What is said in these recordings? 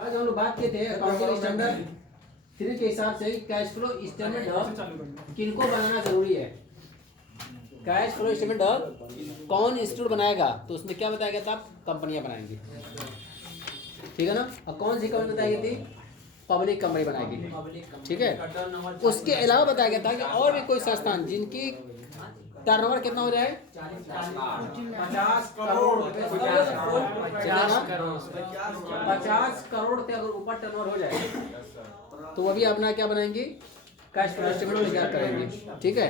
आज हम लोग बात किए थे अकाउंटिंग स्टैंडर्ड 3 के हिसाब से कैश फ्लो स्टेटमेंट किनको बनाना जरूरी है। कैश फ्लो स्टेटमेंट कौन इंस्टीट्यूट बनाएगा, तो उसमें क्या बताया गया था, कंपनियां बनाएंगी, ठीक है ना। और कौन सी कंपनी बताई गई थी, पब्लिक कंपनी बनाएगी, ठीक है। उसके अलावा बताया गया था कि और भी कोई संस्थान जिनकी टर्नओवर कितना हो जाए, 50 करोड़, 50 करोड़ से अगर ऊपर टर्नओवर हो जाए तो वो भी अपना क्या बनाएंगे, कैश फ्लो स्टेटमेंट तैयार करेंगे, ठीक है।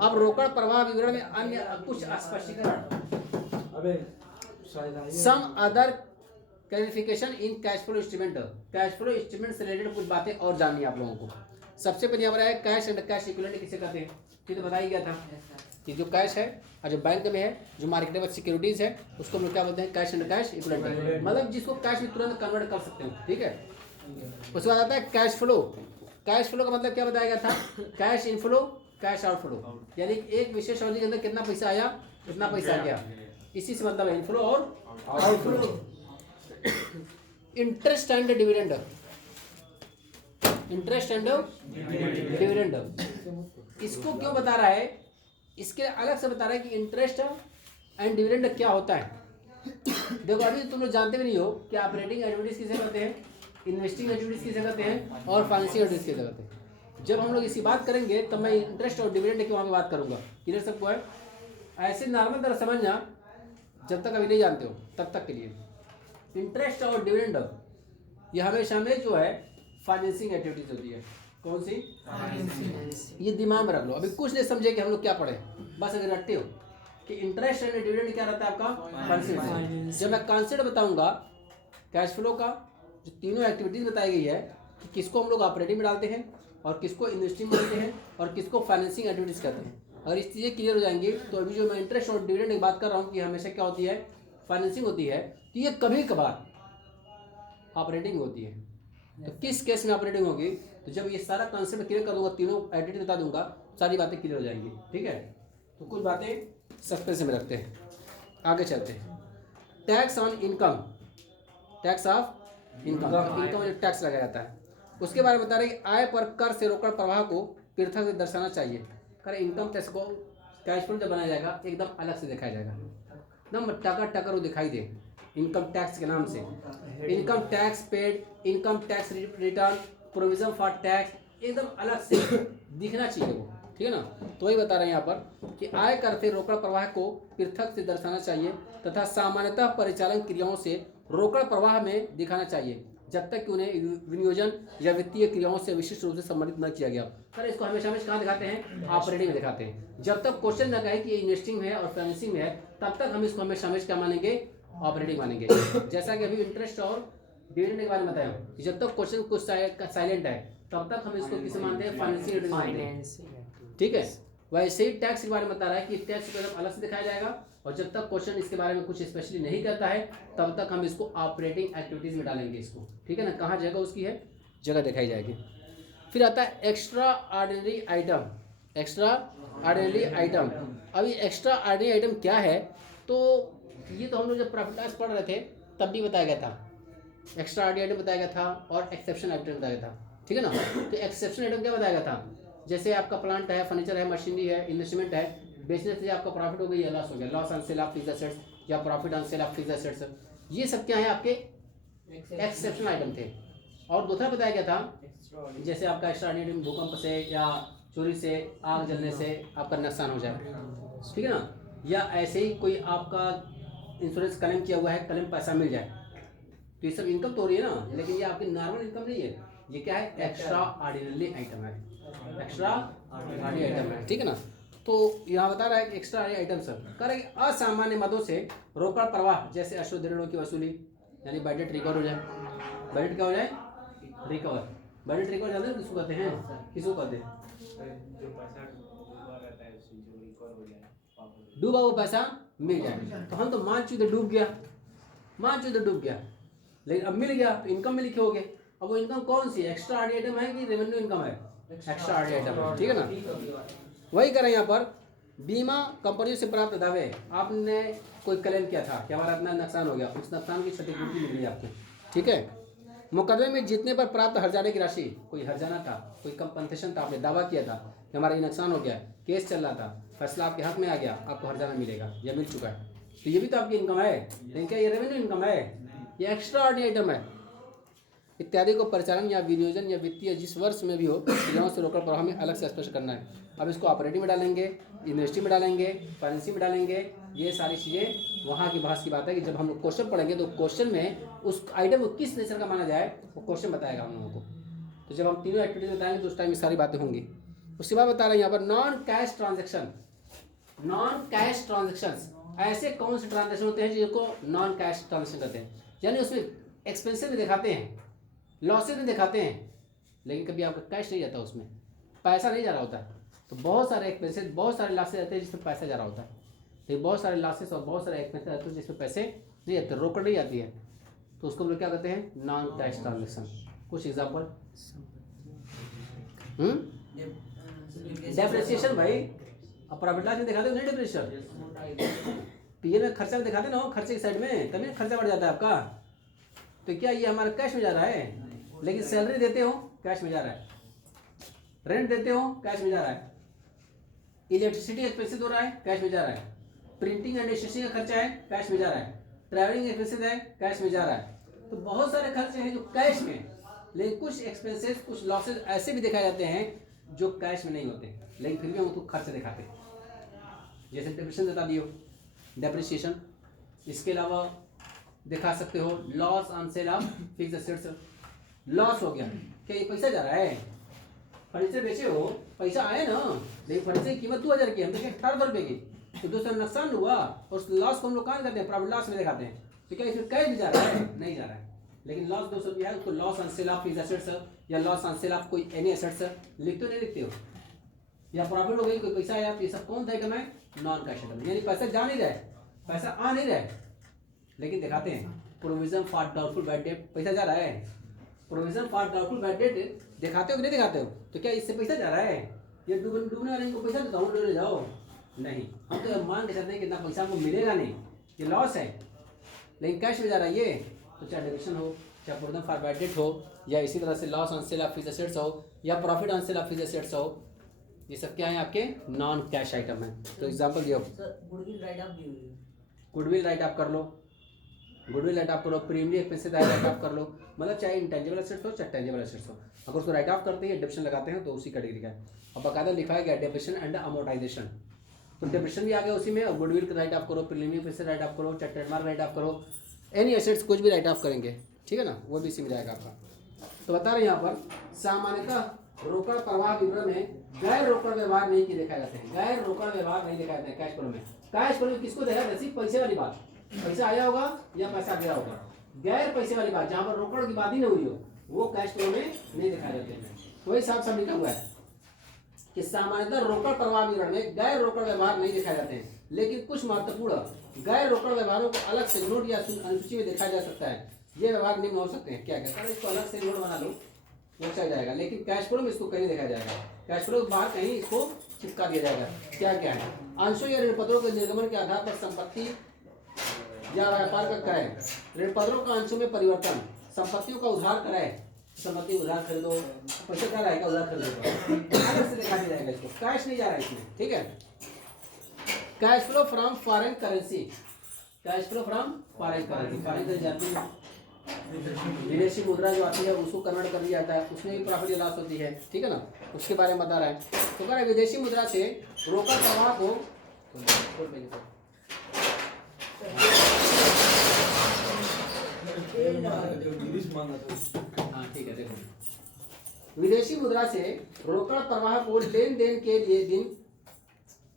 अब रोकड़ प्रवाह विवरण में अन्य कुछ स्पष्टीकरण, some other clarification in cash flow statement. Cash flow statement से रिलेटेड कुछ बातें और जाननी है आप लोगों को। सबसे पहले यहाँ पर है कैश एंड कैश इक्विवेलेंट किसे कहते हैं, ये तो बताया गया था कि जो कैश है और जो बैंक में है, जो मार्केटेबल सिक्योरिटीज है, उसको हम लोग क्या बोलते हैं, कैश एंड कैश इक्विवेलेंट, मतलब जिसको कैश में तुरंत कन्वर्ट कर सकते हो, ठीक है। उसके बाद आता है कैश फ्लो। कैश फ्लो का मतलब क्या बताया गया था, कैश इनफ्लो कैश आउटफ्लो, यानी एक विशेष अवधि के अंदर कितना पैसा आया, कितना पैसा गया, इसी से मतलब इनफ्लो और outflow. Interest and dividend, interest and dividend, इसको क्यों बता रहा है, इसके अलग से बता रहा है कि इंटरेस्ट एंड डिविडेंड क्या होता है। देखो अभी तुम लोग जानते भी नहीं हो कि ऑपरेटिंग एक्टिविटीज किसे कहते हैं, इन्वेस्टिंग एक्टिविटीज किसे कहते हैं और फाइनेंशियल एक्टिविटीज किसे कहते हैं। जब हम लोग इसी बात करेंगे तब मैं इंटरेस्ट और डिविडेंड की वहाँ पे बात करूंगा, क्लियर सबको है। ऐसे नॉर्मल तरह समझना, जब तक अभी नहीं जानते हो तब तक के लिए इंटरेस्ट और डिविडेंड ये हमेशा में जो है फाइनेंसिंग एक्टिविटीज होती है। कौन सी, ये दिमाग में रख लो। अभी कुछ नहीं समझे कि हम लोग क्या पढ़े, बस अगर रटते हो कि इंटरेस्ट एंड डिविडेंड क्या रहता है आपका फाइनेंसिंग। जब मैं कॉन्सेप्ट बताऊंगा कैश फ्लो का, जो तीनों एक्टिविटीज बताई गई है कि किसको हम लोग ऑपरेटिंग में डालते हैं और किसको इन्वेस्टिंग में डालते हैं और किसको फाइनेंसिंग एक्टिविटीज कहते हैं, अगर इस चीज़ें क्लियर हो जाएंगी तो अभी जो मैं इंटरेस्ट और डिविडेंड की बात कर रहा हूँ कि हमेशा क्या होती है, फाइनेंसिंग होती है, तो ये कभी कभार ऑपरेटिंग होती है। तो किस केस में ऑपरेटिंग होगी, तो जब ये सारा कॉन्सेप्ट क्लियर कर दूंगा, तीनों एक्टिविटी बता दूंगा, सारी बातें क्लियर हो जाएंगी, ठीक है। तो कुछ बातें सस्पेंस में रखते हैं, आगे चलते हैं। Tax on income, tax of income, income में टैक्स लगाया जाता है, उसके बारे में बता रहे कि आय पर कर से रोकड़ प्रवाह को पृथक से दर्शाना चाहिए। कर इनकम टैक्स को कैश फ्लो जब बनाया जाएगा एकदम अलग से दिखाया जाएगा, एकदम टका टकर वो दिखाई दे इनकम टैक्स के नाम से। Income tax paid, income tax return, provision for tax, एकदम अलग से दिखना चाहिए वो, ठीक है ना। तो वही बता रहे हैं यहाँ पर कि आय कर से रोकड़ प्रवाह को पृथक से दर्शाना चाहिए तथा सामान्यतः परिचालन क्रियाओं से रोकड़ प्रवाह में दिखाना चाहिए जब तक कि उन्हें विनियोजन या वित्तीय क्रियाओं से विशिष्ट रूप से संबंधित न किया गया। सर इसको हमेशा कहाँ दिखाते हैं, ऑपरेटिंग में दिखाते हैं। जब तक क्वेश्चन न कहे कि ये इन्वेस्टिंग में है और फाइनेंसिंग में है, तब तक हम इसको हमेशा क्या मानेंगे, ऑपरेटिंग मानेंगे। जैसा कि अभी इंटरेस्ट और डिविडेंड के बारे में बताया कि जब तक क्वेश्चन कुछ साइलेंट है तब तक हम इसको किसे मानते हैं, फाइनेंशियल मानते हैं, ठीक है। वैसे ही टैक्स के बारे में बता रहा है कि टैक्स को एकदम अलग से दिखाया जाएगा और जब तक क्वेश्चन इसके बारे में कुछ स्पेशली नहीं कहता है तब तक हम इसको ऑपरेटिंग एक्टिविटीज में डालेंगे इसको, ठीक है ना। कहाँ जगह उसकी है, जगह दिखाई जाएगी। फिर आता है extra ordinary item, extra ordinary item. अभी एक्स्ट्रा ऑर्डिनरी आइटम क्या है, तो ये तो हम लोग जब प्रॉफिट लॉस पढ़ रहे थे तब भी बताया गया था, एक्स्ट्रा ऑर्डिनरी आइटम बताया गया था और एक्सेप्शन आइटम बताया गया था, ठीक है ना। तो एक्सेप्शन आइटम क्या बताया गया था, जैसे आपका प्लांट है, फर्नीचर है, मशीनरी है, इन्वेस्टमेंट है, बेचने से आपका प्रॉफिट हो गई या लॉस हो गया, loss on sale of fixed assets या profit on sale of fixed assets, ये सब क्या है आपके एक्सेप्शनल आइटम थे। और दूसरा बताया गया था जैसे आपका एक्स्ट्रा ऑर्डिनरी भूकंप से या चोरी से, आग जलने से आपका नुकसान हो जाए, ठीक है ना, या ऐसे ही कोई आपका इंश्योरेंस क्लेम किया हुआ है, क्लेम पैसा मिल जाए, तो ये सब इनकम तो हो रही है ना, लेकिन ये आपकी नॉर्मल इनकम नहीं है, ये क्या है, एक्स्ट्रा ऑर्डिनरी आइटम है, एक्स्ट्रा ऑर्डिनरी आइटम है, ठीक है ना। तो यहाँ बता रहा है कि एक्स्ट्रा आइटम सर करेंगे असामान्य मदों से रोकड़ प्रवाह, जैसे अशुद्ध ऋणों की वसूली, यानी बजट रिकवर हो जाए, बजट क्या हो जाए, रिकवर, बजट रिकवर जानते हैं किसको कहते हैं, किसको कहते हैं, डूबा हुआ पैसा मिल जाए। तो हम तो मान चुके डूब गया, मान चुके डूब गया, लेकिन अब मिल गया तो इनकम में लिखे हो गए। अब वो इनकम कौन सी है, एक्स्ट्रा ऑर्डिनरी आइटम है कि रेवेन्यू इनकम है, एक्स्ट्रा ऑर्डिनरी आइटम है, ठीक है ना। वही करें यहाँ पर बीमा कंपनियों से प्राप्त दावे, आपने कोई क्लेम किया था कि हमारा इतना नुकसान हो गया, उस नुकसान की क्षतिपूर्ति मिल गई आपको, ठीक है। मुकदमे में जीतने पर प्राप्त हर्जाने की राशि, कोई हर्जाना था, कोई कंपनसेशन था, आपने दावा किया था कि हमारा ये नुकसान हो गया, केस चल रहा था, फैसला आपके हाथ में आ गया, आपको हर्जाना मिलेगा या मिल चुका है, तो ये भी तो आपकी इनकम है। लेकिन क्या ये रेवेन्यू इनकम है? ये एक्स्ट्रा ऑर्डिनरी आइटम है। इत्यादि को परिचालन या विनियोजन या वित्तीय जिस वर्ष में भी हो, क्रियाओं से रोकड़ प्रवाह में अलग से स्पष्ट करना है। अब इसको ऑपरेटिंग में डालेंगे, इन्वेस्टिंग में डालेंगे, फाइनेंसिंग में डालेंगे, ये सारी चीज़ें वहाँ की बहस की बात है कि जब हम लोग क्वेश्चन पढ़ेंगे तो क्वेश्चन में उस आइटम को किस नेचर का माना जाए वो क्वेश्चन बताएगा हम लोगों को। तो जब हम तीनों एक्टिविटीज बताएंगे तो उस टाइम ये सारी बातें होंगी। उसके बाद बता रहे हैं यहाँ पर non cash transaction. Non cash transaction ऐसे कौन से ट्रांजेक्शन होते हैं जिनको नॉन कैश ट्रांजेक्शन कहते हैं, यानी उसमें एक्सपेंसिव में दिखाते हैं, लॉसेज में दिखाते हैं, लेकिन कभी आपका कैश नहीं जाता, उसमें पैसा नहीं जा रहा होता है। तो बहुत सारे एक्सपेंसेस, बहुत सारे लॉसेज रहते हैं जिसमें पैसा जा रहा होता है, लेकिन बहुत सारे लॉसेज और बहुत सारे एक्सपेंसेस रहते हैं जिसमें पैसे नहीं आते, रोकड़ नहीं आती है, तो उसको हम लोग क्या कहते हैं? Non cash transaction. कुछ एग्जाम्पल? डेप्रिसिएशन भाई, अब प्रॉफिट लॉस में दिखाते हो नहीं डेप्रिसिएशन, पीए में खर्चा में दिखाते ना, खर्चे की साइड में, तभी खर्चा बढ़ जाता है आपका। तो क्या ये हमारा कैश में जा रहा है? लेकिन सैलरी देते हो कैश में जा रहा है, रेंट देते हो कैश में जा रहा है, इलेक्ट्रिसिटी एक्सपेंसिव हो रहा है कैश में जा रहा है, प्रिंटिंग एंड स्टिचिंग का खर्चा है कैश में जा रहा है, ट्रैवलिंग एक्सपेंसिव है कैश में जा रहा है। तो बहुत सारे खर्चे हैं जो कैश में, लेकिन कुछ एक्सपेंसेस, कुछ लॉसेज ऐसे भी दिखाए जाते हैं जो कैश में नहीं होते, लेकिन फिर भी हम उसको खर्च दिखाते हैं। जैसे डेप्रिसिएशन बता दियो, डेप्रिसिएशन। इसके अलावा दिखा सकते हो loss on sale of fixed assets. Loss हो गया, क्या ये पैसा जा रहा है? फर्नीचर बेचे हो, पैसा आया ना, लेकिन फर्नीचर की कीमत 2000 की, हम देखिए 1800 रुपये की, तो 200 नुकसान हुआ, और उस लॉस को हम लोग कहाँ करते हैं? प्रॉफिट लॉस में दिखाते हैं। तो क्या इसमें कैश भी जा रहा है? नहीं जा रहा है, लेकिन लॉस 200 रुपया है, उसको loss on sale of fixed assets या लॉस ऑन सेल ऑफ कोई एनी एसेट्स लिखते हो नहीं लिखते हो, या प्रॉफिट हो गई, कोई पैसा आया, ये सब कौन सा आइटम है? नॉन कैश आइटम, यानी पैसा जा नहीं रहा है, पैसा आ नहीं रहा है, लेकिन दिखाते हैं। Provision for doubtful bad debt, पैसा जा रहा है, provision for doubtful bad debt दिखाते हो कि नहीं दिखाते हो? तो क्या इससे पैसा जा रहा है? ये डूबने वाले को पैसा देता हूँ, डूबने जाओ नहीं, हम तो मान के चलते हैं कि इतना पैसा हमको मिलेगा नहीं, ये लॉस है, लेकिन कैश में जा रहा है ये। तो चाहे डिडक्शन हो, चाहे प्रोविजन फॉर बैड डेट हो, या इसी तरह से loss on sale of fixed assets हो, या profit on sale of fixed assets हो, ये सब क्या है? आपके नॉन कैश आइटम है। तो एग्जांपल दियो, गुडविल राइट ऑफ दी हुई है, गुडविल राइट ऑफ कर लो, गुडविल राइट ऑफ करो, प्रीमियम एक्सपेंसेस राइट ऑफ कर लो, मतलब चाहे इंटेंजिबल एसेट्स हो चाहे टेंजिबल एसेट्स हो, अगर उसको राइट ऑफ करते हैं, डिडक्शन लगाते हैं, तो उसी कैटेगरी का है। और बाकायदा लिखा गया डेप्रिसिएशन एंड अमोर्टाइजेशन, तो डेप्रिसिएशन भी आ गया उसी में, और गुडविल का राइट ऑफ करो, प्रीमियम एक्सपेंसेस राइट ऑफ करो, चाहे ट्रेडमार्क राइट ऑफ करो, एनी एसेट्स कुछ भी राइट ऑफ करेंगे, ठीक है ना, वो भी इसी में जाएगा आपका। तो बता रहे हैं यहाँ पर सामान्यतः रोकड़ प्रवाह विवरण में गैर रोकड़ व्यवहार नहीं किए दिखाए जाते हैं, गैर रोकड़ व्यवहार नहीं दिखाए जाते हैं कैश फ्लो में। कैश फ्लो में किसको देखा जाता है? सिर्फ पैसे वाली बात, पैसा आया होगा या पैसा गया होगा, गैर पैसे वाली बात जहां पर रोकड़ की बात ही नहीं हुई हो, वो कैश फ्लो में नहीं दिखाए जाते हैं। वही साफ साफ लिखा हुआ है कि सामान्यतः रोकड़ प्रवाह विवरण में गैर रोकड़ व्यवहार नहीं दिखाए जाते हैं, लेकिन कुछ महत्वपूर्ण गैर रोकड़ व्यवहारों को अलग से नोट या अनुसूची में देखा जा सकता है। ये व्यवहार निम्न हो सकते हैं, क्या कहता है? इसको अलग से नोट बना लो, वो चल जाएगा, लेकिन कैश फ्लो में इसको कहीं देखा जाएगा, कैश फ्लो के बाहर कहीं इसको चिपका दिया जाएगा। क्या क्या है? अंशों या ऋण पत्रों के निर्गमन के आधार पर संपत्ति या व्यापार का क्रय, ऋण पत्रों का अंशों में परिवर्तन, संपत्तियों का उधार क्रय, संपत्ति उधार खरीदो, पैसा क्या रहेगा? उधार खरीदो, अलग से दिखा दिया जाएगा इसको, कैश नहीं जा रहा है इसमें, ठीक है। Cash flow from foreign currency, cash flow from foreign currency, foreign currency जानते हैं, विदेशी मुद्रा जो आती है उसको कन्वर्ट कर दिया जाता है, उसमें भी प्रॉफिट या लॉस होती है, ठीक है ना, उसके बारे में बता रहा है। तो कह रहा है विदेशी मुद्रा से रोकड़ प्रवाह को, हाँ ठीक है, देखो विदेशी मुद्रा से रोकड़ प्रवाह को लेन देन के लिए दिन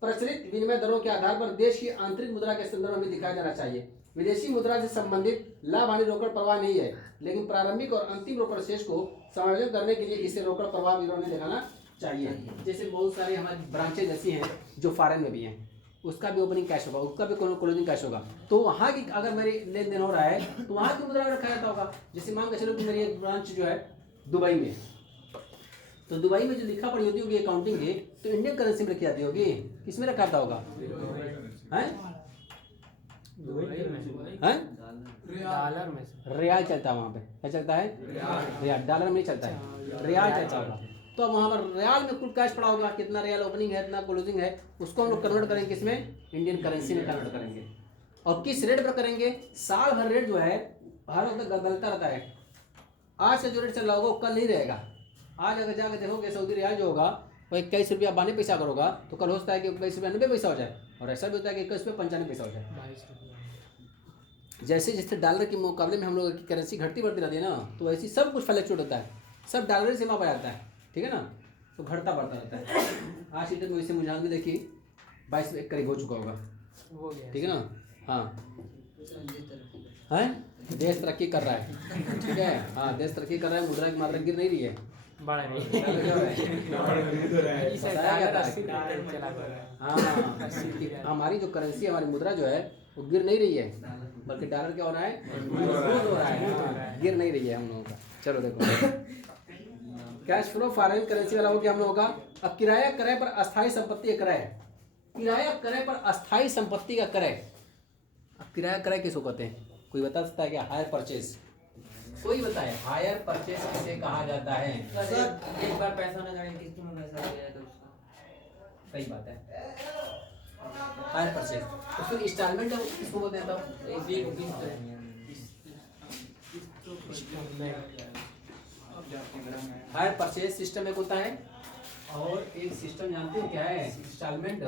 प्रचलित विनिमय दरों के आधार पर देश की आंतरिक मुद्रा के संदर्भ में दिखाया जाना चाहिए। विदेशी मुद्रा से संबंधित लाभ हानि रोकड़ प्रवाह नहीं है, लेकिन प्रारंभिक और अंतिम रोकड़ शेष को समायोजन करने के लिए इसे रोकड़ प्रवाह विवरण में दिखाना चाहिए। जैसे बहुत सारे हमारी ब्रांचेज ऐसी हैं जो फॉरेन में भी हैं, उसका भी ओपनिंग कैश होगा, उसका भी क्लोजिंग कैश होगा, तो वहाँ की अगर मेरी लेन देन हो रहा है तो वहाँ की मुद्रा में रखा जाता होगा। जैसे मान के चलो कि मेरी एक ब्रांच जो है दुबई में, तो दुबई में जो लिखा पड़ी होती होगी अकाउंटिंग की, तो इंडियन करेंसी में रखी जाती होगी, किस में रखा होगा? हैं? डॉलर में से रियाल चलता है वहाँ पे, क्या चलता है? रियाल। डॉलर में नहीं चलता है, रियाल चलता होगा। तो अब वहाँ पर रियाल में कुल कैश पड़ा होगा, कितना रियाल ओपनिंग है, इतना क्लोजिंग है, उसको हम लोग कन्वर्ट करेंगे किसमें? इंडियन करेंसी में कन्वर्ट करेंगे। और किस रेट पर करेंगे? साल भर रेट जो है हर वक्त बदलता रहता है। आज से जो रेट चल रहा होगा वो कल नहीं रहेगा। आज अगर जाकर देखोगे सऊदी रियाल जो होगा वो 21 रुपया 92 पैसा अगर होगा तो कल हो सकता है कि 21 रुपया 90 पैसा हो जाए, और ऐसा भी होता है कि 21 रुपया 95 पैसा हो जाए। 22 रुपये। जैसे जैसे डॉलर के मुकाबले में हम लोग की करेंसी घटती बढ़ती रहती है ना, तो वैसे सब कुछ फ्लक्चुएट होता है, सब डॉलर से मापा जाता है, ठीक है ना, तो घटता बढ़ता रहता है। आज सीटन में वैसे मुझे भी देखिए 22 के करीब हो चुका होगा, हो गया। ठीक है ना। हाँ हैं, देश तरक्की कर रहा है, ठीक है, हाँ देश तरक्की कर रहा है, मुद्रा की मात्रा गिर नहीं रही है। बड़ा नहीं इसे बताया डॉलर जाता 80 है। रुपये चला गया। हाँ, हमारी जो करेंसी हमारी मुद्रा जो है वो गिर नहीं रही है, बल्कि डॉलर क्या हो रहा है? मजबूत हो रहा है, हाँ, गिर नहीं रही है हम लोगों का। चलो देखो, कैश फ्लो फॉरेन करेंसी वाला हो गया हम लोगों का। अब किराया क्रय पर अस्थायी संपत्ति का क्रय, किराया क्रय पर अस्थायी संपत्ति का क्रय। अब किराया क्रय किसको कहते हैं? कोई बता सकता है क्या? हायर परचेज, कोई बताए हायर परचेज किसे कहा जाता है? सर एक बार पैसा ना जाने किस्त में पैसा दे दिया तो उसका सही बात है, हायर परचेज। तो फिर इंस्टॉलमेंट किसको बोलते हैं? तो इसी को किस्त है। हायर परचेज सिस्टम एक होता है, और एक सिस्टम जानते हो क्या है? इंस्टॉलमेंट।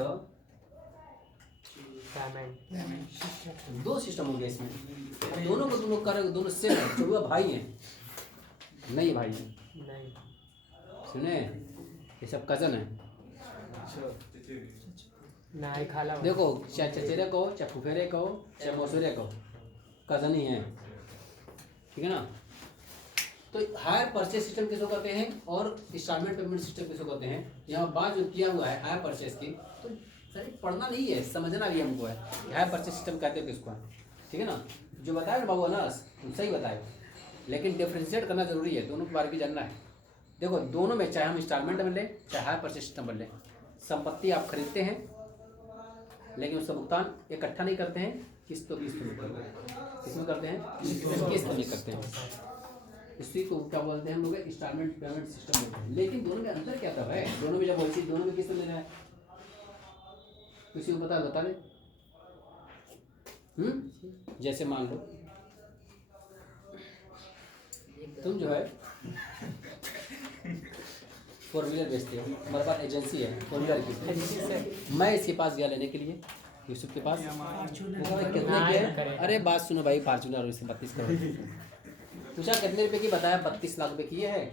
पेमेंट। दो सिस्टम हो गए इसमें, दोनों को तुम लोग करोगे, दोनों सेम है, चुड़वा भाई हैं, नहीं भाई हैं, नहीं सुने, ये सब कजन है। नहीं खाला हो। देखो, चाहे चचेरे को, चाहे फुफेरे को, चाहे मौसेरे को, कजन ही है, ठीक है ना। तो हायर परचेज सिस्टम किसको कहते हैं और इंस्टॉलमेंट पेमेंट सिस्टम किसको कहते हैं? यहाँ बात जो किया हुआ है हायर परचेज की, तो सर पढ़ना नहीं है, समझना भी हमको है। हायर परचेज सिस्टम कहते हो किसको है, ठीक है ना। जो बताया ना बाबू अनस, तुम सही बताए, लेकिन डिफ्रेंशिएट करना जरूरी है, दोनों के बारे में जानना है। देखो दोनों में, चाहे हम इंस्टॉलमेंट में लें चाहे हायर परचेज सिस्टम में लें, संपत्ति आप खरीदते हैं लेकिन उसका भुगतान इकट्ठा नहीं करते हैं, किस्त में करते हैं। किसमें करते हैं? किस्त में करते हैं। इसी को क्या बोलते हैं हम लोग? इंस्टॉलमेंट पेमेंट सिस्टम बोलते हैं। लेकिन दोनों में अंतर क्या था है? दोनों में जब वैसी दोनों में किस्त लेना है, किसी को बता दे। जैसे मान लो तुम जो है फोर व्हीलर बेचते हो, हमारे पास एजेंसी है फोर व्हीलर की, मैं इसके पास गया लेने के लिए, यूसुफ के पास, कितने की है? अरे बात सुनो भाई, फॉर्च्यूनर इससे 32 करोड़ पूछा, कितने रुपए की? बताया 32 लाख रुपए की है,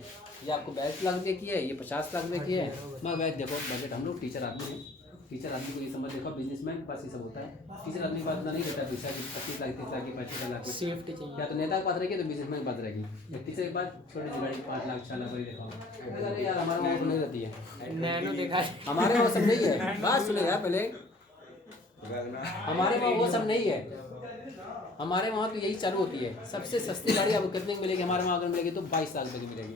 ये आपको 22 लाख रुपए की है, ये 50 लाख रुपए की है। मैं भाई देखो बजट, हम लोग टीचर आदमी हैं, टीचर आदमी को ये समझ, देखो बिजनेसमैन के पास ये सब होता है, टीचर आदमी के पास नहीं रहता है पैसा कि 25 लाख 30 लाख की 55 लाख की सेफ्टी चाहिए। या तो नेता के पास रहेगी तो बिजनेसमैन के पास रहेगी, या टीचर के पास छोटी सी गाड़ी 5 लाख 6 लाख वाली देखा होगा। अरे यार हमारे वहाँ तो नहीं रहती है, नैनो देखा है। हमारे वहाँ सब नहीं है। बात सुने यार पहले, हमारे वहाँ वो सब नहीं है। हमारे वहाँ तो यही चालू होती है, सबसे सस्ती गाड़ी आपको कितने की मिलेगी? हमारे वहाँ अगर मिलेगी तो 22 लाख रुपये की मिलेगी।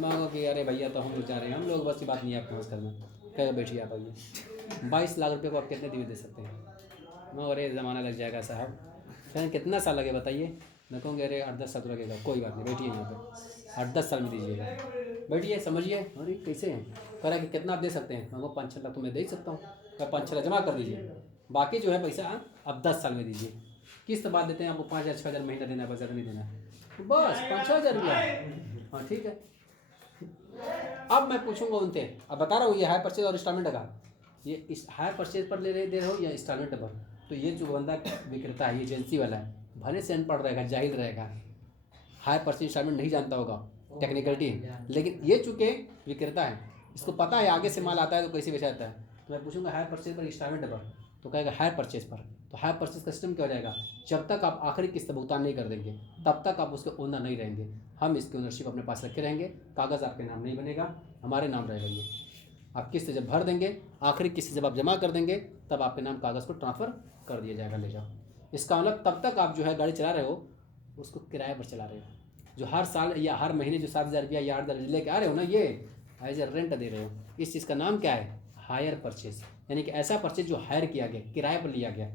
मांगो कि अरे भैया तो हम लोग जा रहे हैं, हम लोग बस ये बात नहीं है आपके पास करना, कह बैठिए आप आइए। 22 लाख रुपये को आप कितने दिन दे सकते हैं? मैं अरे ज़माना लग जाएगा साहब। फिर कितना साल लगे बताइए? मैं कहूँगी अरे 8-10 साल तो लगेगा, कोई बात नहीं, बैठिए यहाँ पे 8-10 साल में दीजिएगा, बैठिए समझिए। अरे कैसे हैं? कह रहा है कि कितना आप दे सकते हैं? मैं को 5-6 लाख तो मैं दे ही सकता हूँ, क्या 5-6 लाख जमा कर दीजिए, बाकी जो है पैसा आप 10 साल में दीजिए। किस्त बात देते हैं आपको 5,000-6,000 महीना देना है, बस ज़्यादा नहीं देना है, तो बस 5-6 हज़ार रुपया। हाँ ठीक है। अब मैं पूछूंगा उनसे, अब बता रहा हूँ ये हायर परचेज और इंस्टॉलमेंट का, ये इस हायर परचेज पर दे रहे हो या इंस्टॉलमेंट पर? तो ये जो बंदा विक्रेता है, ये एजेंसी वाला है, भले से अनपढ़ रहेगा, जाहिल रहेगा, हायर परचेज इंस्टॉलमेंट नहीं जानता होगा, टेक्निकलिटी, लेकिन ये चूँकि विक्रेता है, इसको पता है आगे से माल आता है तो कैसे बेचा जाता है। तो मैं पूछूंगा हायर परचेज पर इंस्टॉलमेंट पर, तो कहेगा हायर परचेज पर। तो हायर परचेज का सिस्टम क्या हो जाएगा? जब तक आप आखिरी किस्त भुगतान नहीं कर देंगे तब तक आप उसके ओनर नहीं रहेंगे, हम इसकी ओनरशिप अपने पास रखे रहेंगे, कागज़ आपके नाम नहीं बनेगा, हमारे नाम रहेगा। ये आप किस्त जब भर देंगे, आखिरी किस्त जब आप जमा कर देंगे, तब आपके नाम कागज़ को ट्रांसफ़र कर दिया जाएगा, ले जाओ। इसका मतलब तब तक आप जो है गाड़ी चला रहे हो उसको किराए पर चला रहे हो, जो हर साल या हर महीने जो 7,000 रुपया या 8,000 लेके आ रहे हो ना, ये एज ए रेंट दे रहे हो। इस चीज़ का नाम क्या है? हायर परचेज, यानी कि ऐसा परचेज जो हायर किया गया, किराए पर लिया गया।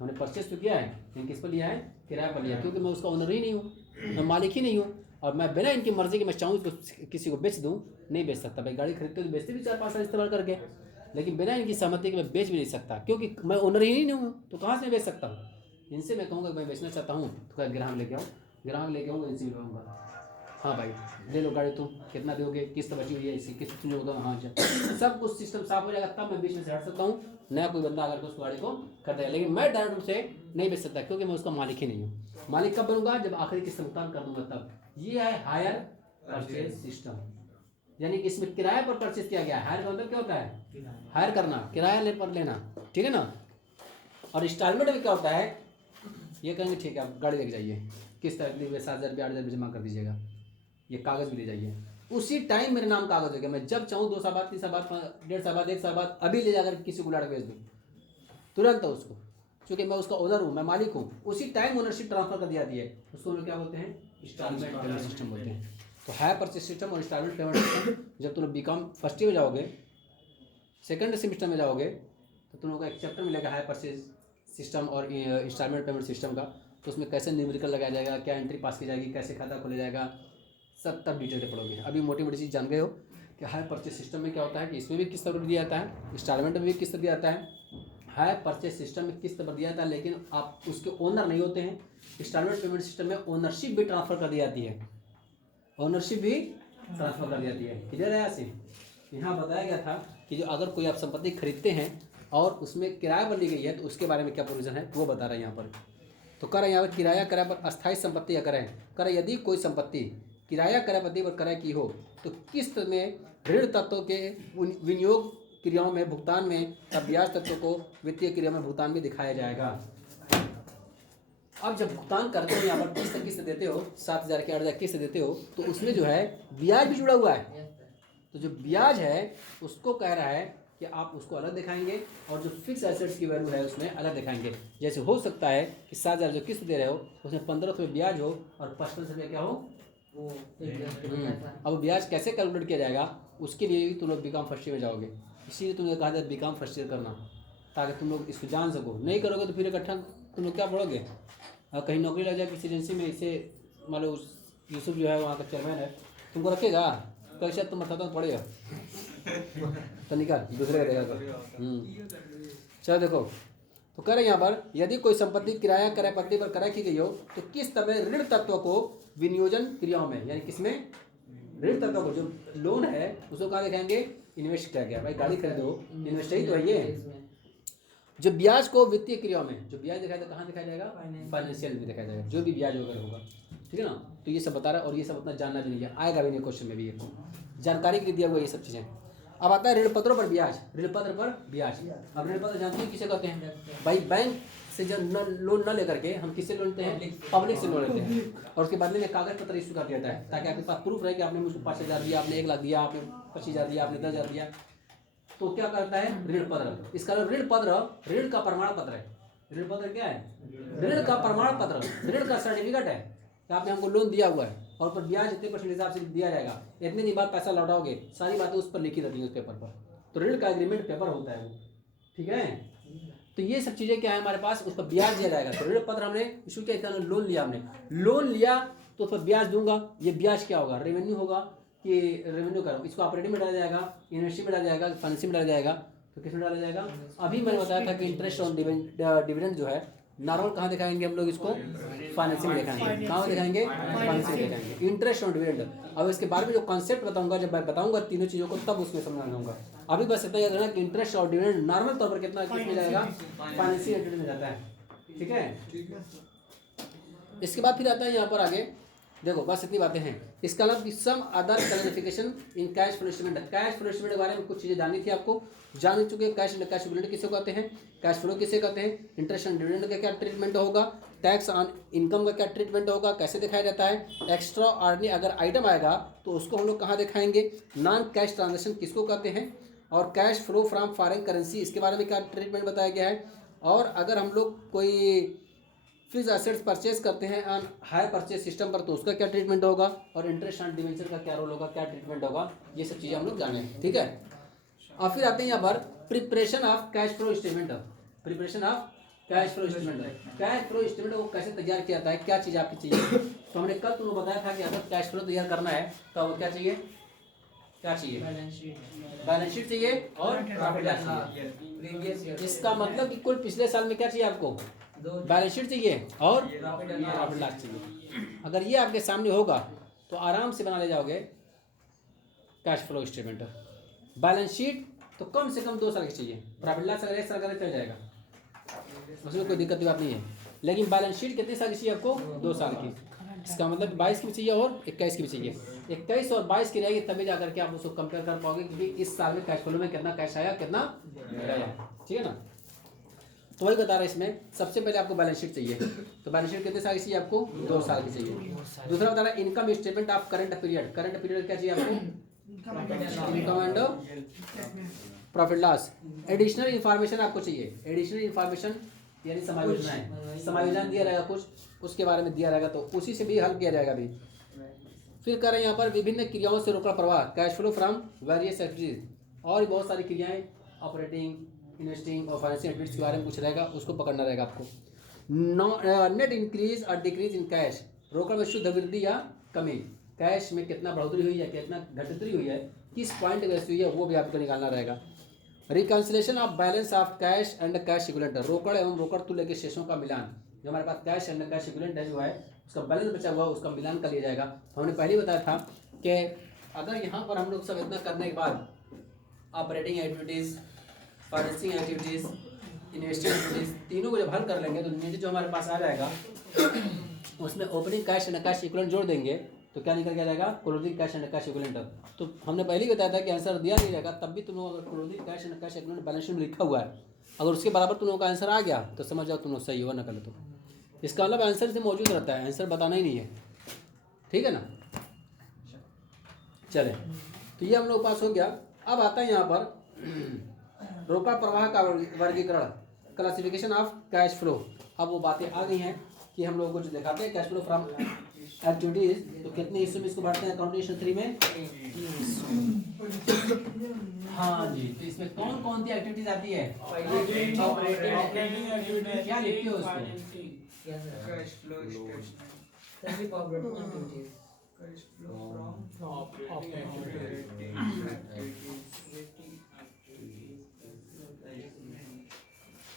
हमने परचेस तो किया है लेकिन किस पर लिया है, किराए पर लिया, क्योंकि मैं उसका ओनर ही नहीं हूँ, मैं मालिक ही नहीं हूँ। और मैं बिना इनकी मर्जी के मैं चाहूँ इसको किसी को बेच दूँ, नहीं बेच सकता। भाई गाड़ी खरीदते तो बेचते भी 4-5 साल इस्तेमाल करके, लेकिन बिना इनकी सहमति के मैं बेच भी नहीं सकता, क्योंकि मैं ओनर ही नहीं हूँ, तो कहाँ से बेच सकता हूँ। इनसे मैं कहूँगा मैं बेचना चाहता हूँ तो क्या ग्राहक लेके आओ, ग्राहक लेके आऊँगा, इनसे भी लूँगा। हाँ भाई ले लो गाड़ी, तुम कितना दोगे, किस्त बची हुई है, इसी किस्त तुम जो बताओ। हाँ अच्छा, सब कुछ सिस्टम साफ हो जाएगा, तब मैं बीच में से हट सकता हूँ, नया कोई बंदा आकर के उस गाड़ी को कर देगा। लेकिन मैं डायरेक्ट रूप से नहीं बेच सकता, क्योंकि मैं उसका मालिक ही नहीं हूँ। मालिक कब बनूंगा, जब आखिरी किस्त भुगतान कर दूंगा तब। ये है हायर परचेज सिस्टम, यानी कि इसमें किराए पर परचेज किया गया। हायर का मतलब क्या होता है, हायर करना, किराया पर लेना, ठीक है ना। और इंस्टॉलमेंट में क्या होता है, ये कहेंगे ठीक है आप गाड़ी लेके जाइए, किस्त 7,000 रुपये 8,000 जमा कर दीजिएगा, ये कागज़ भी ले जाइए, उसी टाइम मेरे नाम कागज़ हो गया। मैं जब चाहूँ 2 साल बाद, 3 साल बाद, 1.5 साल बाद, 1 साल बाद अभी ले जाकर किसी को लाड़ भेज दूँ तुरंत उसको, क्योंकि मैं उसका ओनर हूँ, मैं मालिक हूँ, उसी टाइम ओनरशिप ट्रांसफर कर दिया है। उसको लोग क्या बोलते हैं, इंस्टॉलमेंट पेमेंट सिस्टम बोलते हैं। तो हायर परचेज सिस्टम और इंस्टॉलमेंट पेमेंट सिस्टम जब तुम लोग बीकॉम फर्स्ट ईयर में जाओगे, सेकंड सेमेस्टर में जाओगे, तो तुम लोग को एक चैप्टर मिलेगा हायर परचेज सिस्टम और इंस्टॉलमेंट पेमेंट सिस्टम का। तो उसमें कैसे न्यूमेरिकल लगाया जाएगा, क्या एंट्री पास की जाएगी, कैसे खाता खोला जाएगा, सब तब डिटेल से पढ़ोगे। अभी मोटी मोटी चीज़ जान गए हो कि हायर परचेज सिस्टम में क्या होता है, कि इसमें भी किस्त पर दिया जाता है, इंस्टॉलमेंट में भी किस्त दिया जाता है, हायर परचेज सिस्टम में किस्त पर दिया जाता है, लेकिन आप उसके ओनर नहीं होते हैं। इंस्टॉलमेंट पेमेंट सिस्टम में ओनरशिप भी ट्रांसफर कर दी जाती है, ओनरशिप भी ट्रांसफर कर दी जाती है। इधर है ऐसे, यहाँ बताया गया था कि जो अगर कोई आप संपत्ति खरीदते हैं और उसमें किराया पर ली गई है, तो उसके बारे में क्या प्रोविजन है वो बता रहा है यहाँ पर। तो कर यहाँ पर किराया किराए पर अस्थायी संपत्ति या क्रय कर, यदि कोई संपत्ति किराया क्रयपद्धति पर क्रय की हो तो किस्त में ऋण तत्वों के विनियोग क्रियाओं में भुगतान में ब्याज तत्वों को वित्तीय क्रिया में भुगतान में दिखाया जाएगा। अब जब भुगतान करते हो, यहाँ पर किस्त देते हो, 7,000 के 8,000 किस्त देते हो, तो उसमें जो है ब्याज भी जुड़ा हुआ है। तो जो ब्याज है उसको कह रहा है कि आप उसको अलग दिखाएंगे, और जो फिक्स एसेट्स की वैल्यू है उसमें अलग दिखाएंगे। जैसे हो सकता है कि 7,000 जो किस्त दे रहे हो उसमें 1500 रुपये ब्याज हो और 55 रुपये क्या हो वो। अब ब्याज कैसे कैलकुलेट किया जाएगा, उसके लिए भी तुम लोग बीकॉम फर्स्ट ईयर में जाओगे, इसीलिए तुम्हें कहा जाए बीकॉम फर्स्ट ईयर करना, ताकि तुम लोग इसको जान सको। नहीं करोगे तो फिर इकट्ठा तुम लोग क्या पढ़ोगे, कहीं नौकरी लग जाए किसी एजेंसी में, इसे मान लो यूसुफ जो है वहाँ का चेयरमैन है, तुमको रखेगा कल शायद तुम बताता हूँ पढ़ेगा तो निकाल दूसरे का देगा। चलो देखो, तो कह रहे यहाँ पर यदि कोई संपत्ति किराया क्रयपद्धति पर क्रय की गई हो तो किस्त में ऋण तत्व को विनियोजन क्रियाओं में, यानी किसमें ऋण तत्व को, जो लोन है उसको कहाँ दिखाएंगे, इन्वेस्ट किया गया। भाई गाड़ी खरीदो इन्वेस्ट ही तो है ये। जो ब्याज को वित्तीय क्रियाओं में, जो ब्याज दिखाया कहाँ दिखाया जाएगा, फाइनेंशियल में दिखाया जाएगा, जो भी ब्याज वगैरह होगा, ठीक है ना। तो ये सब बता रहा है, और ये सब उतना जानना भी नहीं है, आएगा भी नहीं क्वेश्चन में भी, ये जानकारी के लिए दिया हुआ ये सब चीज़ें। अब आता है ऋण पत्रों पर ब्याज, ऋण पत्र पर ब्याज। अब ऋण पत्र जानते हैं किसे कहते हैं, भाई बैंक से जब लोन न लेकर के हम किससे लोन लेते हैं, पब्लिक से लोन लेते हैं, और उसके बदले में कागज पत्र इशू कर दिया जाता है, ताकि आपके पास प्रूफ रहे कि आपने मुझको 5,000 दिया, आपने 1 लाख दिया, आपने 25,000 दिया, आपने 10,000 दिया। तो क्या करता है ऋण पत्र, इसका ऋण पत्र ऋण का प्रमाण पत्र है। ऋण पत्र क्या है, ऋण का प्रमाण पत्र, ऋण का सर्टिफिकेट है कि आपने हमको लोन दिया हुआ है, और पर ब्याज इतने % हिसाब से दिया जाएगा, इतने दिन बाद पैसा लौटाओगे, सारी बातें उस पर लिखी रहती हैं उस पेपर पर। तो ऋण का एग्रीमेंट पेपर होता है वो, ठीक है। तो ये सब चीज़ें क्या है हमारे पास, उस पर ब्याज दिया जाएगा। तो ऋण पत्र हमने इशू किया, इतना लोन लिया, हमने लोन लिया तो उस पर ब्याज दूंगा। ये ब्याज क्या होगा, रेवेन्यू होगा कि रेवेन्यू का, इसको ऑपरेटिंग में डाला जाएगा, इन्वेस्टिंग में डाला जाएगा, फाइनेंसिंग में डाला जाएगा। तो किस में डाला जाएगा, अभी मैंने बताया था कि इंटरेस्ट ऑन डिविडेंड जो है नॉर्मल कहाँ दिखाएंगे हम लोग, इसको फाइनेंसिंग में दिखाएंगे। कहाँ दिखाएंगे, फाइनेंसिंग में दिखाएंगे, इंटरेस्ट ऑन डिविडेंड। अब इसके बारे में जो कॉन्सेप्ट बताऊंगा, जब मैं बताऊंगा तीनों चीज़ों को, तब उसमें समझ आऊँगा। अभी बस इतना याद रखना कि इंटरेस्ट और डिविडेंड नॉर्मल तौर पर कितना किस में जाएगा, फाइनेंसिंग एंटिटी में जाता है, ठीक है। इसके बाद फिर आता है यहाँ पर आगे, देखो बस इतनी बातें हैं। इसका अलावा some other clarification in cash flow statement. Cash flow statement के बारे में कुछ चीज़ें जाननी थी आपको, जान चुके। कैश इक्विवेलेंट किसे कहते हैं, कैश फ्लो किसे कहते हैं, इंटरेस्ट ऑन डिविडेंड का क्या ट्रीटमेंट होगा, टैक्स ऑन इनकम का क्या ट्रीटमेंट होगा, कैसे दिखाया जाता है, एक्स्ट्रा ऑर्डिनरी अगर आइटम आएगा तो उसको हम लोग कहाँ दिखाएंगे, नॉन कैश ट्रांजेक्शन किसको कहते हैं, और cash flow from foreign currency इसके बारे में क्या ट्रीटमेंट बताया गया है। और अगर हम लोग कोई फिक्स एसेट्स परचेज करते हैं ऑन हायर परचेज सिस्टम पर तो उसका क्या ट्रीटमेंट होगा, और इंटरेस्ट ऑन डिवेंचर का क्या रोल होगा, क्या ट्रीटमेंट होगा, ये सब चीज़ें हम लोग जाने, ठीक है। और फिर आते हैं यहाँ पर preparation of cash flow statement, preparation of cash flow statement. Cash flow statement को कैसे तैयार किया जाता है, क्या चीज़ आपकी चाहिए? तो हमने कल तुमको बताया था कि अगर कैश फ्लो तैयार करना है तो क्या चाहिए, क्या चाहिए? बैलेंस शीट चाहिए और प्रॉफिट लॉस चाहिए। प्रीवियस ईयर इसका मतलब कि कुल पिछले साल में क्या चाहिए आपको? बैलेंस शीट चाहिए और प्रॉफिट लॉस चाहिए। अगर ये आपके सामने होगा तो आराम से बना ले जाओगे cash flow statement. Balance sheet तो कम से कम 2 साल की चाहिए, प्रॉफिट लॉस अगर 1 साल का चल जाएगा, उसमें कोई दिक्कत की बात नहीं है। लेकिन बैलेंस शीट कितने साल की चाहिए आपको? 2 साल की। इसका मतलब 22 की भी चाहिए और 21 की भी चाहिए। 21 और 22 की रहेगी तभी जाकर के आप उसको कंपेयर कर पाओगे कि इस साल में कैश फ्लो में कितना कैश आया, कितना गया। ठीक है ना? तो वही बता रहा है इसमें सबसे पहले आपको बैलेंस शीट चाहिए। तो बैलेंस शीट कितने साल की चाहिए आपको? 2 साल की चाहिए। दूसरा बता रहा है income statement of current period. Current period क्या चाहिए आपको? Income and profit loss. Additional information आपको चाहिए। एडिशनल इन्फॉर्मेशन यानी समायोजन, समायोजन दिया रहेगा कुछ, उसके बारे में दिया रहेगा तो उसी से भी हल किया जाएगा अभी। फिर कह रहे हैं यहाँ पर विभिन्न क्रियाओं से रोकड़ा प्रवाह, cash flow from various activities, और भी बहुत सारी क्रियाएं, ऑपरेटिंग, इन्वेस्टिंग और फाइनेंशियल एक्टिविटीज के बारे में कुछ रहेगा, उसको पकड़ना रहेगा आपको। नेट इंक्रीज और डिक्रीज इन कैश, रोकड़ में शुद्ध वृद्धि या कमी, कैश में कितना बढ़ोतरी हुई है, कितना घटोतरी हुई है, किस पॉइंट वैसे हुई है, वो भी आपको निकालना रहेगा। Reconciliation of balance of cash and cash equivalent, रोकड़ एवं रोकड़ तुल्य के शेषों का मिलान, जो हमारे पास कैश एंड कैश इक्विवेलेंट है जो है उसका बैलेंस बचा हुआ उसका मिलान कर लिया जाएगा। तो हमने पहले ही बताया था कि अगर यहाँ पर हम लोग सब इतना करने के बाद operating activities, financing activities, investing activities तीनों को जब हल कर लेंगे तो नीचे जो हमारे पास आ जाएगा उसमें opening cash and cash equivalent जोड़ देंगे तो क्या निकल के आ जाएगा? Closing cash and cash equivalent. तो हमने पहले ही बताया था कि आंसर दिया नहीं रहेगा, तब भी तुम लोग अगर closing cash and cash equivalent balance sheet में लिखा हुआ है अगर उसके बराबर तुम लोगों का आंसर आ गया तो समझ जाओ तुम लोग सही हो ना कर तो। इसका मतलब आंसर से मौजूद रहता है, आंसर बताना ही नहीं है। ठीक है ना? चले, तो ये हम लोग पास हो गया। अब आता है यहाँ पर रोकड़ प्रवाह का वर्गीकरण, क्लासिफिकेशन ऑफ कैश फ्लो। अब वो बातें आ गई हैं कि हम लोग कुछ दिखाते हैं कैश फ्लो फ्रॉम एक्टिविटीज, तो कितने हिस्सों में इसको बांटते हैं अकाउंटिंग 3 में? हाँ जी, तो इसमें कौन कौन सी एक्टिविटीज आती है? क्या लिखते हो उसको? कैश फ्लो स्टेटमेंट, सभी operating activities, cash flow from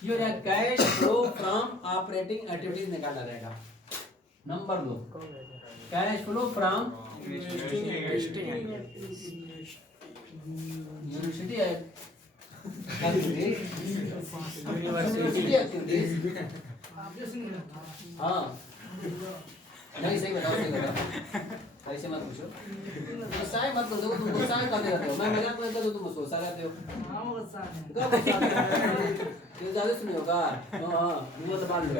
ये रहा cash flow from operating activities निकालना रहेगा। Number 2 cash flow from university activities. हाँ नहीं, सही बताओ, सही बताओ, ऐसे मत पूछो, गुस्सा मत कर दो, तुम गुस्सा करते रहते हो, मैं मजाक करता हूँ, तुम गुस्सा करते हो। ये ज़्यादा सुने होगा। हाँ वो तो बात है, मैंने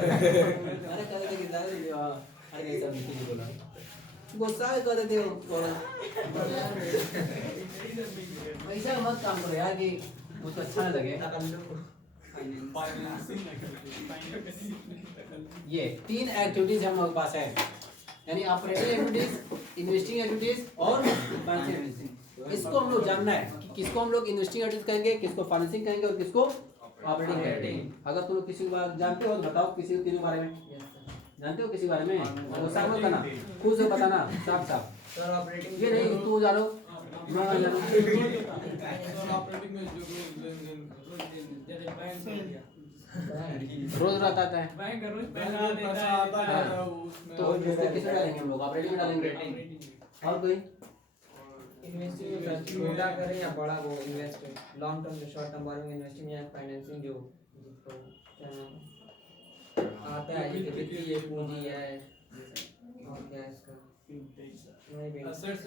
कह रहा था कि ज़्यादा सुने। हाँ अरे ऐसा नहीं बोला, गुस्सा कर देते हो। ऐसा मत काम करो यार कि मुझको अच्छा ना लगे। ये 3 एक्टिविटीज हम लोग पास है, यानी ऑपरेटिंग एक्टिविटीज, इन्वेस्टिंग एक्टिविटीज और फाइनेंसिंग एक्टिविटीज। इसको हम लोग जानना है कि किसको हम लोग इन्वेस्टिंग एक्टिविटीज कहेंगे, किसको फाइनेंसिंग कहेंगे और किसको ऑपरेटिंग कहेंगे। अगर तुम लोग किसी को जानते हो तो बताओ, किसी तीनों बारे में जानते हो, किसी बारे में वो साफ मत करना, खुद से बताना साफ साफ। सर ऑपरेटिंग ये नहीं तू जानो मैं जानो। रोज रहता है तो किसमें डालेंगे हम लोग? ऑपरेटिंग में डालेंगे। और कोई इन्वेस्टिंग में छोटा करें या बड़ा, वो इन्वेस्ट लॉन्ग टर्म में, शॉर्ट टर्म बोरोइंग, इन्वेस्टिंग या फाइनेंसिंग, जो आता है जैसे वित्तीय पूंजी है और क्या इसका नहीं असेट्स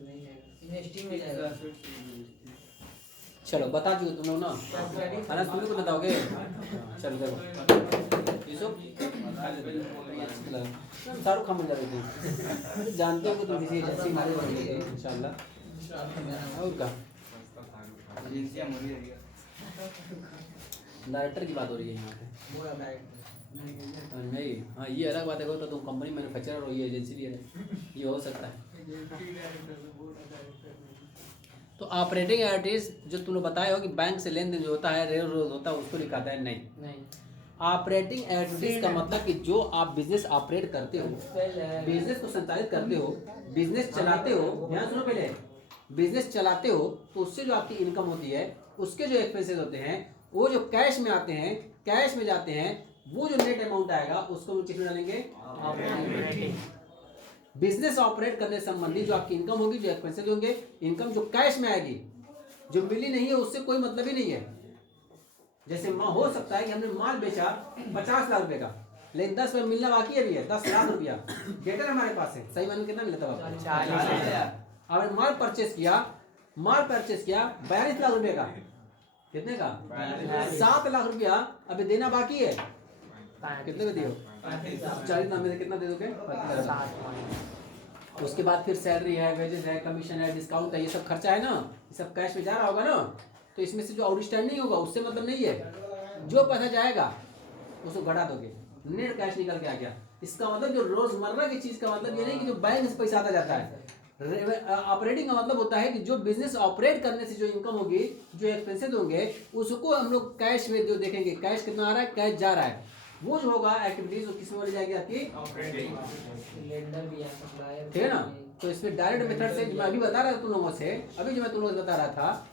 नहीं है, इन्वेस्टिंग में जाएगा। चलो बता दो तुम लोग ना, खाना तुम लोग को बताओगे। चलो देखो शाहरुख खान बन जाते थे, जानते हो कि तुम किसी एजेंसी हमारे बनेंगे इंशाल्लाह। और क्या डायरेक्टर की बात हो रही है यहाँ पे? नहीं, हाँ ये अलग बात है, तो तुम कंपनी मैन्युफैक्चरर हो, ये एजेंसी भी है, ये हो सकता है। तो ऑपरेटिंग एक्टिविटीज जो तुमने बताया हो कि बैंक से लेन देन जो होता है रोज होता है उसको लिखाता है नहीं। नहीं ऑपरेटिंग एक्टिविटीज का मतलब कि जो आप बिजनेस ऑपरेट करते हो, बिजनेस को संचालित करते हो, बिजनेस चलाते हो, ध्यान सुनो पहले, बिजनेस चलाते हो तो उससे जो आपकी इनकम होती है उसके जो एक्सपेंसेस होते हैं वो जो कैश में आते हैं, कैश में जाते हैं, वो जो नेट अमाउंट आएगा उसको हम किस में डालेंगे? ऑपरेटिंग। बिजनेस ऑपरेट करने संबंधी जो आपकी इनकम होगी, जो एक्सपेंसेस होंगे, इनकम जो कैश में आएगी, जो मिली नहीं है उससे कोई मतलब ही नहीं है। जैसे हो सकता है कि हमने माल बेचा 50 लाख रुपए का, लेकिन 10 रुपये मिलना बाकी है, भी है 10 लाख रुपया डेटर हमारे पास है, सही मायने कितना मिला था आपको? 40,000। अब माल परचेस किया 42 लाख रुपए का, कितने का? 7 लाख रुपया अभी देना बाकी है, कितने का दियो? 40 लाख में कितना दे दोगे? 35। उसके बाद फिर सैलरी है, वेजेस है, कमीशन है, डिस्काउंट है, ये सब खर्चा है ना, ये सब कैश में जा रहा होगा ना, तो इसमें से जो आउटस्टैंडिंग होगा उससे मतलब नहीं है, जो पैसा जाएगा उसको घटा दोगे, नेट कैश निकल के आ गया। इसका मतलब जो रोजमर्रा की चीज का मतलब ये नहीं कि जो बैंक से पैसा आता जाता है। ऑपरेटिंग का मतलब होता है कि जो बिजनेस ऑपरेट करने से जो इनकम होगी, जो एक्सपेंसेस होंगे, उसको हम लोग कैश में जो देखेंगे, कैश कितना आ रहा है, कैश जा रहा है, वो जो होगा एक्टिविटीज वो किसमें बोली जाएगी? आपकी ऑपरेटिंग। ठीक है ना? तो इसमें डायरेक्ट मेथड से मैं अभी बता रहा था तुम लोगों से, अभी जो मैं तुम लोगों से बता रहा था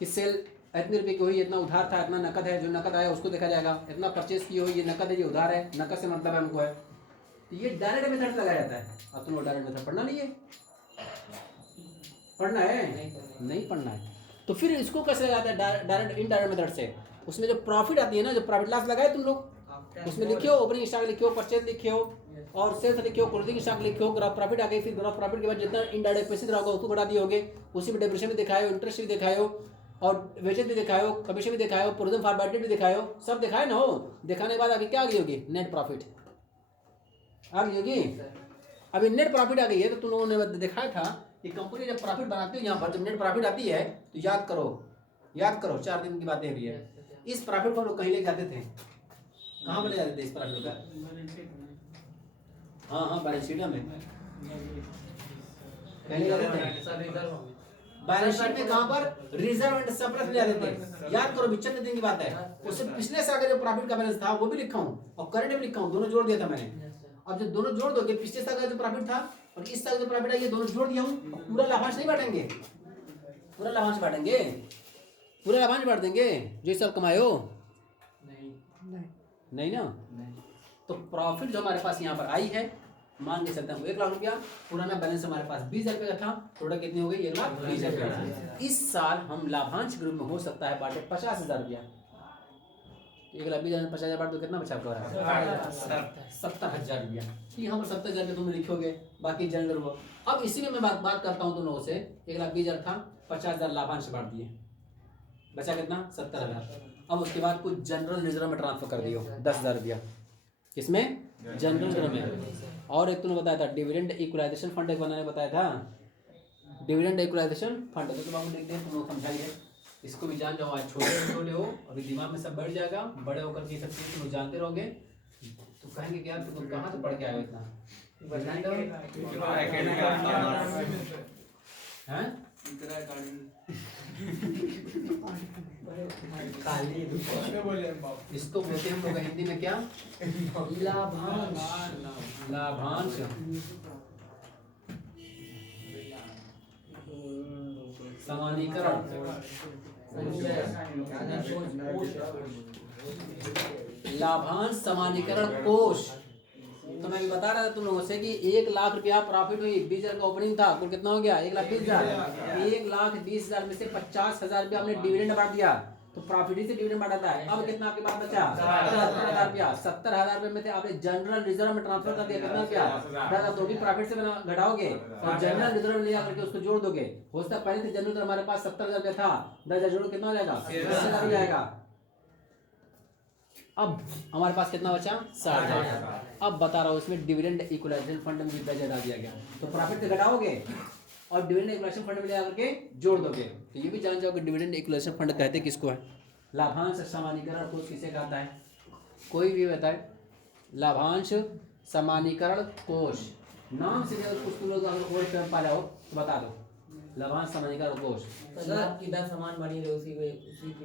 कि सेल इतने रुपए की हुई, इतना उधार था, इतना नकद है, जो नकद आया उसको देखा जाएगा, इतना परचेस की हुई, ये नकद है, ये उधार है, नकद से मतलब है हमको है, तो ये डायरेक्ट मेथड लगाया जाता है। अब तुम लोग डायरेक्ट मेथड पढ़ना नहीं है, पढ़ना है नहीं पढ़ना है, तो फिर इसको कैसे लगाता है? डायरेक्ट इनडायरेक्ट मेथड से। उसमें जो प्रॉफिट आती है ना, जो प्रॉफिट लॉस लगाए तुम लोग, उसमें लिखियो ओपनिंग स्टॉक लिखियो, परचेज लिखियो, और सेल्स लिखियो, क्लोजिंग स्टॉक लिखियो, ग्रॉस प्रॉफिट आ गई, फिर ग्रॉस प्रॉफिट के बाद जितना इनडायरेक्ट पैसे रहोगे उसको बढ़ा दियोगे, उसी में डेप्रिसिएशन भी दिखायो, इंटरेस्ट भी दिखायो, और वेजेस भी दिखायो, कमीशन भी दिखायो, प्रोविजन फॉर बैड डेट भी दिखायो, सब दिखाए ना हो। दिखाने के बाद अभी क्या आ गई होगी? नेट प्रॉफिट आ गई होगी। अभी नेट प्रॉफिट आ गई है, तो तुम लोगों ने दिखाया था कि कंपनी जब प्रॉफिट बनाती है, यहाँ पर जब नेट प्रॉफिट आती है तो याद करो 4 दिन की बातें हुई है। इस प्रॉफिट को हम लोग कहीं ले जाते थे, कहाँ पर ले जाते थे इस प्रॉफिट का? हाँ बैलेंस शीट में पहले जाते थे, बैलेंस शीट में कहाँ पर? रिजर्व एंड सरप्लस ले जाते थे। याद करो, 75 दिन की बात है। उससे पिछले साल का जो प्रॉफिट का बैलेंस था वो भी लिखा हूँ और करंट भी लिखा हूँ, दोनों जोड़ दिया था मैंने। अब जब दोनों जोड़ दोगे, पिछले साल का जो प्रॉफिट था और इस साल जो प्रॉफिट है, ये दोनों जोड़ दिया हूँ, पूरा लाभांश नहीं बांटेंगे, पूरा लाभांश बांटेंगे, पूरा लाभांश बांट देंगे जो इस साल कमाए हो। नहीं ना? तो प्रॉफिट जो हमारे पास यहाँ पर आई है, मान के चलते हैं 1 लाख रुपया, पुराना बैलेंस हमारे पास 20,000 रुपये का था, टोटल कितनी हो गई? 1,20,000 रुपया। इस साल हम लाभांश ग्रुप में हो सकता है बांटे 50,000 रुपया, 1,20,000 में 50,000 बांट तो कितना बचा आपका? 70,000 रुपया। यहाँ पर 70,000 रुपये तुम लिखोगे, बाकी जनरल हो। अब इसी में मैं बात करता हूँ तुम लोगों से, 1,20,000 था, 50,000 लाभांश बांट दिए, बचा कितना? 70,000। अब उसके बाद कुछ जनरल रिजर्व में ट्रांसफर कर दियो 10,000 रुपया, किसमें? जनरल रिजर्व में। और एक तुमने बताया था डिविडेंड इक्वलाइजेशन फंड एक बनाने बताया था, डिविडेंड इक्वलाइजेशन फंड, तो बाबू लिख दे, तुम लोग समझाइए, इसको भी जान जाओ। आज छोटे हो, अभी दिमाग में सब बढ़ जाएगा, बड़े होकर के सब चीज़ तुम जानते रहोगे तो कहेंगे कि यार तुम कहाँ से पढ़ के आए हो इतना? इसको बोलते हैं हम लोग हिंदी में क्या? लाभांश। लाभांश समानीकरण, लाभांश समानीकरण कोष। तो मैं भी बता रहा था तुम लोगों से कि 1 लाख रुपया प्रॉफिट हुई, 20,000 का ओपनिंग था, कुल कितना हो गया? 1,20,000। 1,20,000 में से 50,000 रुपया हमने डिविडेंड बांट दिया, तो प्रॉफिट ही से डिविडेंड बांटा है। अब कितना आपके पास बचा? 70,000 रुपया। 70,000 रुपये में से आपने जनरल रिजर्व में ट्रांसफर कर दिया, कितना रुपया? 10,000। तो भी प्रॉफिट से घटाओगे और जनरल रिजर्व ले जाकर के उसको जोड़ दोगे। हो सकता है पहले से जनरल हमारे पास 70,000 रुपया था, 10,000 जोड़ो कितना हो जाएगा? 80,000 हो जाएगा। अब हमारे पास कितना बचा? 60,000। अब बता रहा हूँ, इसमें डिविडेंड इक्वलाइजेशन फंड में भी पैसा डाल दिया गया, तो प्रॉफिट से घटाओगे और डिविडेंड इक्वलाइजेशन फंड में ले जाकर के जोड़ दोगे। तो ये भी जान जाओगे डिविडेंड इक्वलाइजेशन फंड कहते किसको है। लाभांश समानीकरण कोष किसे कहता है? कोई भी बताए। लाभांश समानीकरण कोष नाम से कुछ तुम लोग अगर पाया हो तो बता दो। लाभांश सामान्यीकरण कोष। सर किधर सामान बनी रहे उसी के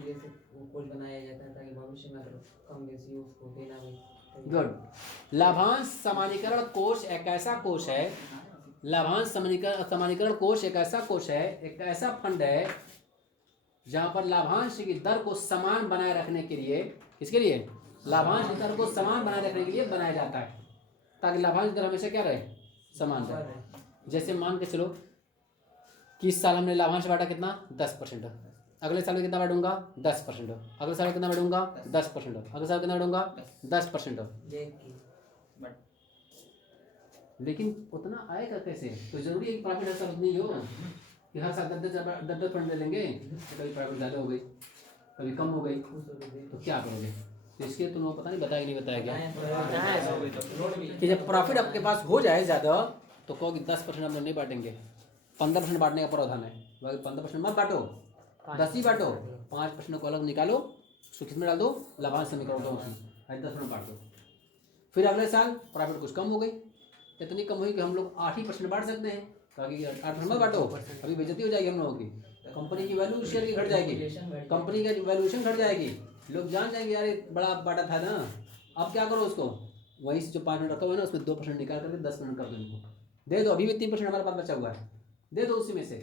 लिए से वो कोष बनाया जाता है ताकि भविष्य में अगर कम बेसी उसको देना हो। गुड। लाभांश सामान्यीकरण कोष एक ऐसा कोष है, लाभांश सामान्यीकरण कोष एक ऐसा कोष है, एक ऐसा फंड है जहाँ पर लाभांश की दर को समान बनाए रखने के लिए, किसके लिए? लाभांश की दर को समान बनाए रखने के लिए बनाया जाता है, ताकि लाभांश दर हमेशा क्या रहे? समान रहे। जैसे मान के चलो कि इस साल हमने लाभांश बांटा कितना? 10%। अगले साल में कितना बांटूंगा? 10%। अगले साल में कितना बांटूंगा? 10%। अगले साल कितना बांटूंगा? 10%। लेकिन उतना आएगा कैसे? तो जरूरी है कि प्रॉफिट हर साल उतनी हो कि हर साल 10% ले लेंगे तो कभी प्रॉफिट ज़्यादा हो गई, कभी कम हो गई, तो क्या करोगे? तो इसके तुम पता नहीं बताया कि नहीं बताया गया कि जब प्रॉफिट आपके पास हो जाए ज़्यादा तो कहोगे 10% हम लोग नहीं बांटेंगे, 15% बांटने का प्रावधान है। बाकी 15% मत बांटो, 10 ही बांटो, 5% को अलग निकालो, उसको किस में डाल दो? लाभांश समीकरण दो उसमें, 10% बांट दो। फिर अगले साल प्रॉफिट कुछ कम हो गई, इतनी कम हुई कि हम लोग 8% बांट सकते हैं, बाकी 8% मत बांटो, अभी बेइज्जती हो जाएगी हम लोगों की, कंपनी की वैल्यू शेयर की घट जाएगी, कंपनी का वैल्यूएशन घट जाएगी, लोग जान जाएंगे यार ये बड़ा बांटा था ना। अब क्या करो उसको, वहीं से जो 5% रखा हुआ है ना उसमें 2% निकाल करके 10% कर दो, इनको दे दो। अभी भी 3% हमारे पास बचा हुआ है, दे दो उसी में से।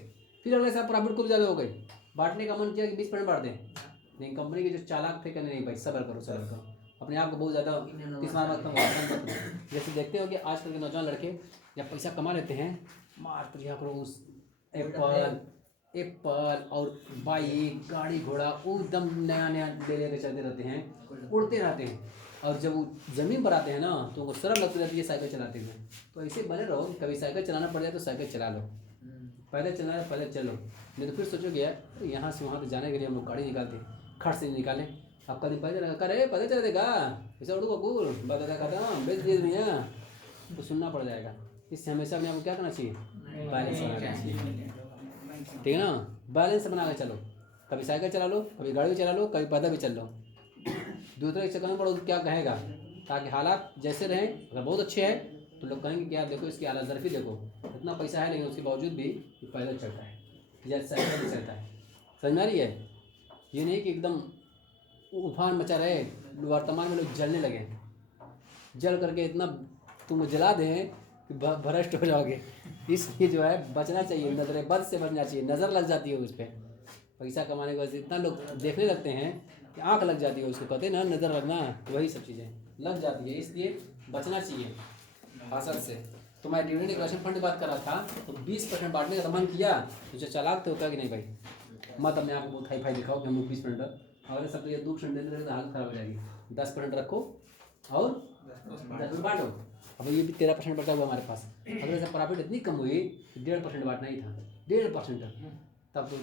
फिर अगले साल प्रॉफिट खूब ज़्यादा हो गई, बांटने का मन किया कि 20% बांट दें, लेकिन कंपनी के जो चालाक थे कहने नहीं भाई सब्र करो सब्र करो, अपने आप को बहुत ज़्यादा जैसे देखते हो कि आजकल के नौजवान लड़के जब पैसा कमा लेते हैं मात्र यहाँ पर उस एप्पल और बाइक गाड़ी घोड़ा एकदम नया नया ले लेकर चलते रहते हैं, उड़ते रहते हैं, और जब वो ज़मीन पर आते हैं ना तो उनको शर्म लगती रहती है साइकिल चलाते हुए। तो ऐसे बने रहो, कभी साइकिल चलाना पड़ जाए तो साइकिल चला लो, पहले चलना है पहले चलो, नहीं तो फिर सोचोगे यार यहाँ से वहाँ तो जाने के लिए हम लोग गाड़ी निकालते हैं, खर्च से निकालें। आपका दिन पैदल लगा करे पैदल चला देगा ऐसा उड़ो बकूल बता खत्म बेच दिए दुनिया, तो सुनना पड़ जाएगा। इससे हमेशा अपने आपको क्या करना चाहिए? बैलेंस बनाना चाहिए, ठीक है ना? बैलेंस बना के चलो, कभी साइकिल चला लो, कभी गाड़ी भी चला लो, कभी पैदल भी चल लो, दूसरे के चक्कर में पड़ो क्या कहेगा, ताकि हालात जैसे रहें। अगर बहुत अच्छे हैं तो लोग कहेंगे कि यार देखो इसकी आला ज़रफ़ी देखो, इतना पैसा है लेकिन उसके बावजूद भी पैदल चलता है या साइकिल भी चलता है। समझ में आ रही है? ये नहीं कि एकदम उफान मचा रहे, वर्तमान में लोग जलने लगे, जल करके इतना तुम जला दें कि भ्रष्ट हो जाओगे। इसलिए जो है बचना चाहिए, नज़र बद से बचना चाहिए, नज़र लग जाती है उस पर। पैसा कमाने के वजह से इतना लोग देखने लगते हैं कि आँख लग जाती है, उसको कहते हैं ना नज़र लगना, वही सब चीज़ें लग जाती है, इसलिए बचना चाहिए हासद से। तो मैं डिविडेंड इक्वेशन फंड की बात कर रहा था, तो 20% बांटने का मन किया तो जो चालाक थे वो कहा कि नहीं भाई मत अपने आप को बहुत हाई फाई दिखाओ कि हम लोग 20%, अगर सब तो ये 2% देते रहे तो हालत खराब हो जाएगी। 10% रखो और 10% बांटो। अब ये भी 13% बचा हुआ हमारे पास, अगर ऐसा प्रॉफिट इतनी कम हुई तो 1.5% बांटना ही था, 1.5%। तब तो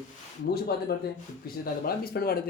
मुँह से बातें बढ़ते हैं, पिछले साल तो बड़ा 20% बांटे थे।